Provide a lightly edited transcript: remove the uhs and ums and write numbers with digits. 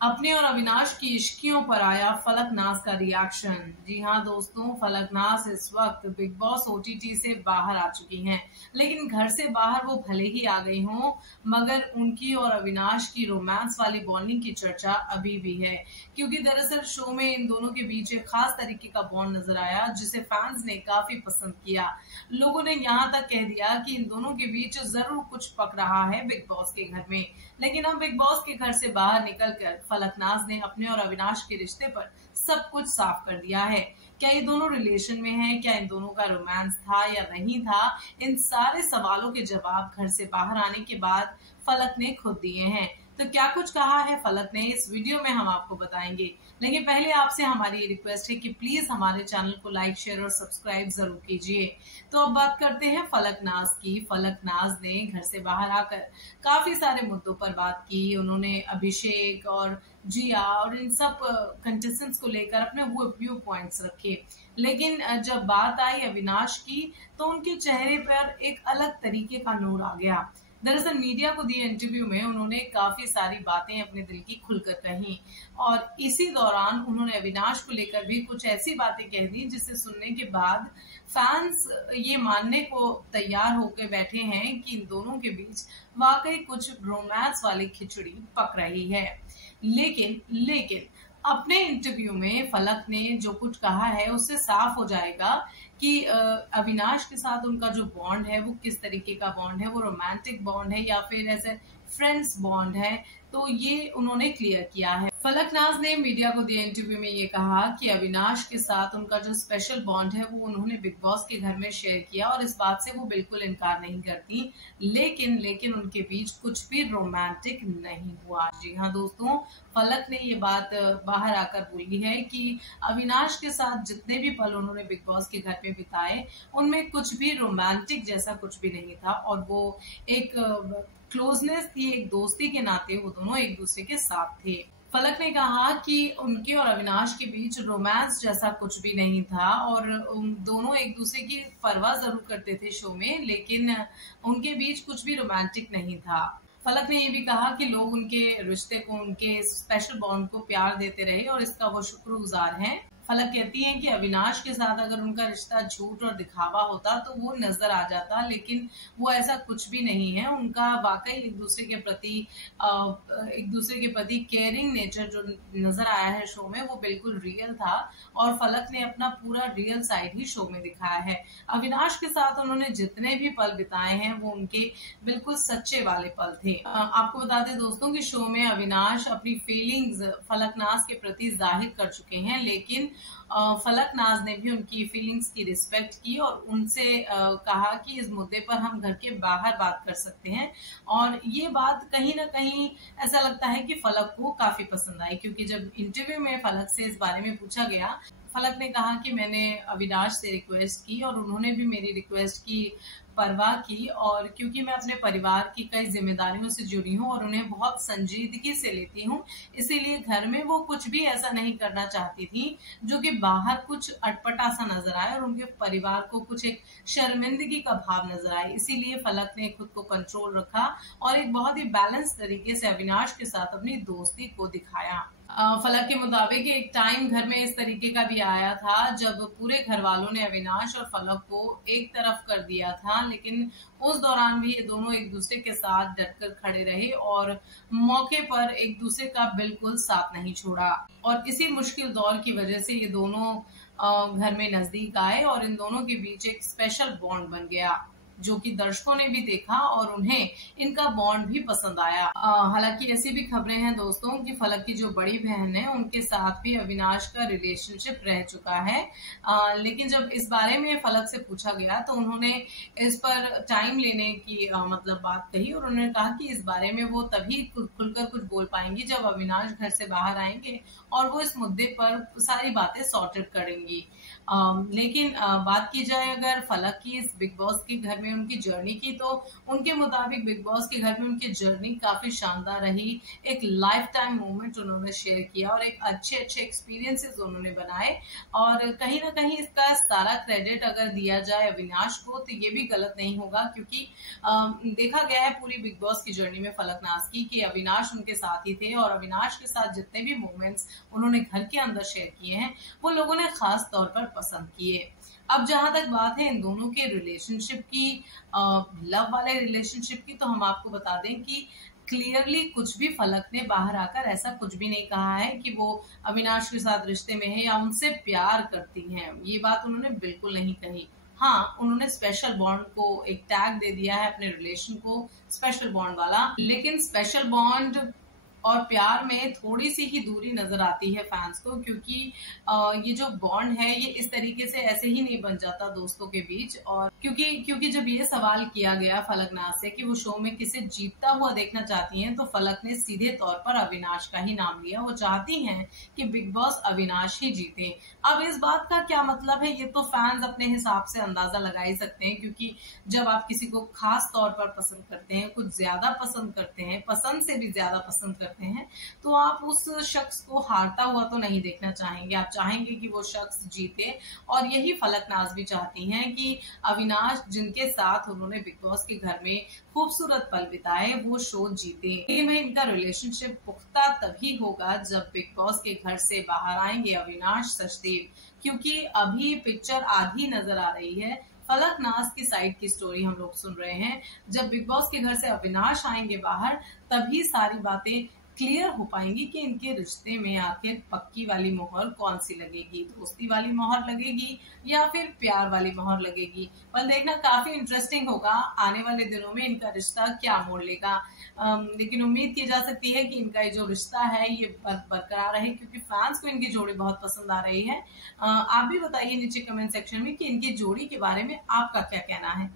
अपने और अविनाश की इश्कियों पर आया फलकनाज का रिएक्शन। जी हाँ दोस्तों, फलकनाज इस वक्त बिग बॉस ओटीटी से बाहर आ चुकी हैं, लेकिन घर से बाहर वो भले ही आ गई हों, मगर उनकी और अविनाश की रोमांस वाली बॉन्डिंग की चर्चा अभी भी है। क्योंकि दरअसल शो में इन दोनों के बीच एक खास तरीके का बॉन्ड नजर आया, जिसे फैंस ने काफी पसंद किया। लोगों ने यहाँ तक कह दिया कि इन दोनों के बीच जरूर कुछ पक रहा है बिग बॉस के घर में। लेकिन अब बिग बॉस के घर से बाहर निकलकर फलकनाज ने अपने और अविनाश के रिश्ते पर सब कुछ साफ कर दिया है। क्या ये दोनों रिलेशन में हैं? क्या इन दोनों का रोमांस था या नहीं था? इन सारे सवालों के जवाब घर से बाहर आने के बाद फलक ने खुद दिए हैं। तो क्या कुछ कहा है फलक ने, इस वीडियो में हम आपको बताएंगे। लेकिन पहले आपसे हमारी रिक्वेस्ट है कि प्लीज हमारे चैनल को लाइक, शेयर और सब्सक्राइब जरूर कीजिए। तो अब बात करते हैं फलकनाज की। फलकनाज ने घर से बाहर आकर काफी सारे मुद्दों पर बात की। उन्होंने अभिषेक और जिया और इन सब कंटेस्टेंट्स को लेकर अपने व्यू पॉइंट्स रखे। लेकिन जब बात आई अविनाश की, तो उनके चेहरे पर एक अलग तरीके का नूर आ गया। दरअसल मीडिया को दिए इंटरव्यू में उन्होंने काफी सारी बातें अपने दिल की खुलकर कही, और इसी दौरान उन्होंने अविनाश को लेकर भी कुछ ऐसी बातें कह दी जिसे सुनने के बाद फैंस ये मानने को तैयार होकर बैठे हैं कि इन दोनों के बीच वाकई कुछ रोमांस वाली खिचड़ी पक रही है। लेकिन अपने इंटरव्यू में फलक ने जो कुछ कहा है उससे साफ हो जाएगा कि अविनाश के साथ उनका जो बॉन्ड है वो किस तरीके का बॉन्ड है, वो रोमांटिक बॉन्ड है या फिर ऐसे फ्रेंड्स बॉन्ड है। तो ये उन्होंने क्लियर किया है। फलकनाज ने मीडिया को दिए इंटरव्यू में ये कहा कि अविनाश के साथ उनका जो स्पेशल बॉन्ड है वो उन्होंने बिग बॉस के घर में शेयर किया, और इस बात से वो बिल्कुल इनकार नहीं करती। लेकिन उनके बीच कुछ भी रोमांटिक नहीं हुआ। जी हाँ दोस्तों, फलक ने ये बात बाहर आकर बोली है कि अविनाश के साथ जितने भी पल उन्होंने बिग बॉस के घर में बिताए, उनमें कुछ भी रोमांटिक जैसा कुछ भी नहीं था, और वो एक क्लोजनेस थी, एक दोस्ती के नाते वो दोनों एक दूसरे के साथ थे। फलक ने कहा कि उनके और अविनाश के बीच रोमांस जैसा कुछ भी नहीं था, और दोनों एक दूसरे की परवाह जरूर करते थे शो में, लेकिन उनके बीच कुछ भी रोमांटिक नहीं था। फलक ने ये भी कहा कि लोग उनके रिश्ते को, उनके स्पेशल बॉन्ड को प्यार देते रहे और इसका वो शुक्रगुजार हैं। फलक कहती हैं कि अविनाश के साथ अगर उनका रिश्ता झूठ और दिखावा होता तो वो नजर आ जाता, लेकिन वो ऐसा कुछ भी नहीं है। उनका वाकई एक दूसरे के प्रति केयरिंग नेचर जो नजर आया है शो में, वो बिल्कुल रियल था, और फलक ने अपना पूरा रियल साइड ही शो में दिखाया है। अविनाश के साथ उन्होंने जितने भी पल बिताए हैं वो उनके बिल्कुल सच्चे वाले पल थे। आपको बता दें दोस्तों कि शो में अविनाश अपनी फीलिंग्स फलकनाज के प्रति जाहिर कर चुके हैं, लेकिन फलकनाज ने भी उनकी फीलिंग्स की रिस्पेक्ट की और उनसे कहा कि इस मुद्दे पर हम घर के बाहर बात कर सकते हैं। और ये बात कहीं ना कहीं ऐसा लगता है कि फलक को काफी पसंद आई, क्योंकि जब इंटरव्यू में फलक से इस बारे में पूछा गया, फलक ने कहा कि मैंने अविनाश से रिक्वेस्ट की और उन्होंने भी मेरी रिक्वेस्ट की परवाह की, और क्योंकि मैं अपने परिवार की कई जिम्मेदारियों से जुड़ी हूँ और उन्हें बहुत संजीदगी से लेती हूँ, इसीलिए घर में वो कुछ भी ऐसा नहीं करना चाहती थी जो कि बाहर कुछ अटपटा सा नजर आए और उनके परिवार को कुछ एक शर्मिंदगी का भाव नजर आए। इसीलिए फलक ने खुद को कंट्रोल रखा और एक बहुत ही बैलेंस तरीके से अविनाश के साथ अपनी दोस्ती को दिखाया। फलक के मुताबिक एक टाइम घर में इस तरीके का भी आया था जब पूरे घर वालों ने अविनाश और फलक को एक तरफ कर दिया था, लेकिन उस दौरान भी ये दोनों एक दूसरे के साथ डटकर खड़े रहे और मौके पर एक दूसरे का बिल्कुल साथ नहीं छोड़ा। और इसी मुश्किल दौर की वजह से ये दोनों घर में नजदीक आए और इन दोनों के बीच एक स्पेशल बॉन्ड बन गया, जो कि दर्शकों ने भी देखा और उन्हें इनका बॉन्ड भी पसंद आया। हालांकि ऐसी भी खबरें हैं दोस्तों कि फलक की जो बड़ी बहन है उनके साथ भी अविनाश का रिलेशनशिप रह चुका है। लेकिन जब इस बारे में फलक से पूछा गया तो उन्होंने इस पर टाइम लेने की मतलब बात कही, और उन्होंने कहा कि इस बारे में वो तभी खुलकर कुछ बोल पाएंगी जब अविनाश घर से बाहर आएंगे और वो इस मुद्दे पर सारी बातें सॉर्टेड करेंगी। लेकिन बात की जाए अगर फलक की इस बिग बॉस के घर में में उनकी जर्नी की, तो उनके मुताबिक बिग बॉस के घर में उनकी जर्नी काफी शानदार रही। एक लाइफ टाइम मोमेंट उन्होंने शेयर किया और एक अच्छे अच्छे एक्सपीरियंसेस उन्होंने बनाए। और कहीं ना कहीं इसका सारा क्रेडिट अगर दिया जाए अविनाश को तो ये भी गलत नहीं होगा, क्योंकि देखा गया है पूरी बिग बॉस की जर्नी में फलकनाज की कि अविनाश उनके साथ ही थे, और अविनाश के साथ जितने भी मोमेंट्स उन्होंने घर के अंदर शेयर किए हैं वो लोगों ने खास तौर पर पसंद किए। अब जहां तक बात है इन दोनों के रिलेशनशिप की, लव वाले रिलेशनशिप की, तो हम आपको बता दें कि क्लियरली कुछ भी फलक ने बाहर आकर ऐसा कुछ भी नहीं कहा है कि वो अविनाश के साथ रिश्ते में है या उनसे प्यार करती हैं। ये बात उन्होंने बिल्कुल नहीं कही। हाँ, उन्होंने स्पेशल बॉन्ड को एक टैग दे दिया है अपने रिलेशन को, स्पेशल बॉन्ड वाला, लेकिन स्पेशल बॉन्ड और प्यार में थोड़ी सी ही दूरी नजर आती है फैंस को, क्योंकि ये जो बॉन्ड है ये इस तरीके से ऐसे ही नहीं बन जाता दोस्तों के बीच। और क्योंकि जब ये सवाल किया गया फलकनाज से कि वो शो में किसे जीतता हुआ देखना चाहती हैं, तो फलक ने सीधे तौर पर अविनाश का ही नाम लिया। वो चाहती हैं कि बिग बॉस अविनाश ही जीते। अब इस बात का क्या मतलब है ये तो फैंस अपने हिसाब से अंदाजा लगा ही सकते हैं, क्योंकि जब आप किसी को खास तौर पर पसंद करते हैं, कुछ ज्यादा पसंद करते हैं, पसंद से भी ज्यादा पसंद करते हैं, तो आप उस शख्स को हारता हुआ तो नहीं देखना चाहेंगे। आप चाहेंगे कि वो शख्स जीते, और यही फलकनाज भी चाहती हैं कि अविनाश जिनके साथ उन्होंने बिग बॉस के घर में खूबसूरत पल बिताए वो शो जीते। लेकिन भाई इनका रिलेशनशिप पुख्ता तभी होगा जब बिग बॉस के घर से बाहर आएंगे अविनाश सचदेव, क्योंकि अभी पिक्चर आधी नजर आ रही है। फलकनाज की साइड की स्टोरी हम लोग सुन रहे हैं। जब बिग बॉस के घर से अविनाश आएंगे बाहर, तभी सारी बातें क्लियर हो पाएंगी कि इनके रिश्ते में आखिर पक्की वाली मोहर कौन सी लगेगी, दोस्ती वाली मोहर लगेगी या फिर प्यार वाली मोहर लगेगी। पर देखना काफी इंटरेस्टिंग होगा आने वाले दिनों में इनका रिश्ता क्या मोड़ लेगा। लेकिन उम्मीद की जा सकती है कि इनका ये जो रिश्ता है ये बरकरार रहे, क्योंकि फैंस को इनकी जोड़ी बहुत पसंद आ रही है। आप भी बताइए नीचे कमेंट सेक्शन में कि इनकी जोड़ी के बारे में आपका क्या कहना है।